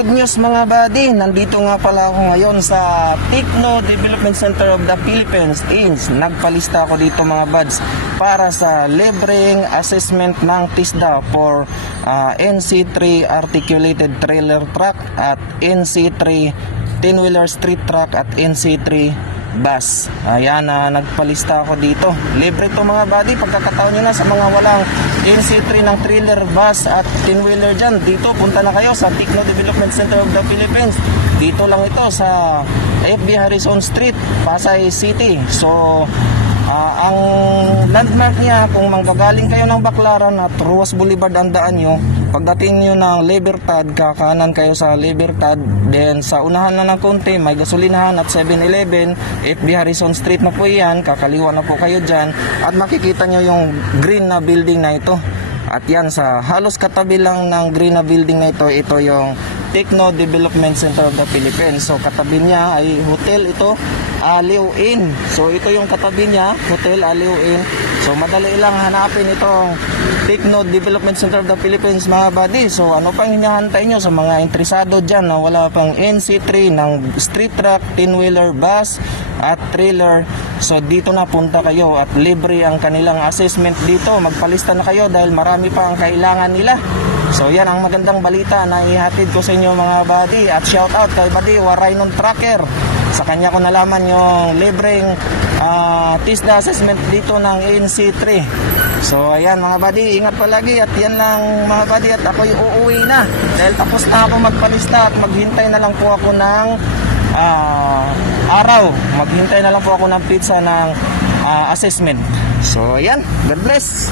Good news mga buddy, nandito nga pala ako ngayon sa Techno Development Center of the Philippines, INS. Nagpalista ako dito mga buds para sa libreng assessment ng TISDA for ah, NC3 Articulated Trailer Truck at NC3 10-wheeler street truck at NC3 bus. Ayan, na nagpalista ako dito. Libre to mga buddy. Pagkakataon nyo na sa mga walang NC3 ng trailer bus at 10-wheeler dyan. Dito, punta na kayo sa Techno Development Center of the Philippines. Dito lang ito sa FB Harrison Street, Pasay City. So, Ah, ang landmark niya, kung manggagaling kayo ng Baclaran at Ruas Boulevard ang daan nyo, pagdating nyo ng Libertad, kakanan kayo sa Libertad, then sa unahan na ng konti, may gasolinahan at 7-Eleven, FB Harrison Street na po yan, kakaliwa na po kayo dyan, at makikita nyo yung green na building na ito. At yan, sa halos katabi lang ng green na building na ito, ito yung Techno Development Center of the Philippines. So katabi niya ay hotel ito, Aliw Inn. So ito yung katabi niya, Hotel Aliw Inn. So madali lang hanapin itong Techno Development Center of the Philippines mga buddy. So ano pang hinahantay nyo sa mga interesado dyan na wala pang NC3 ng street truck, 10-wheeler bus at trailer. So dito na punta kayo at libre ang kanilang assessment dito. Magpalista na kayo dahil marami pa ang kailangan nila. So yan ang magandang balita na ihatid ko sa inyo mga buddy at shout out kay buddy Waraynon Tracker. Sa kanya ko nalaman yung libreng ah, TISDA assessment dito ng NC3. So ayan mga buddy, ingat palagi at yan lang mga buddy at ako'y uuwi na. Dahil tapos na ako magpalista at maghintay na lang po ako ng ah, araw. Maghintay na lang po ako ng pizza ng ah, assessment. So ayan, God bless.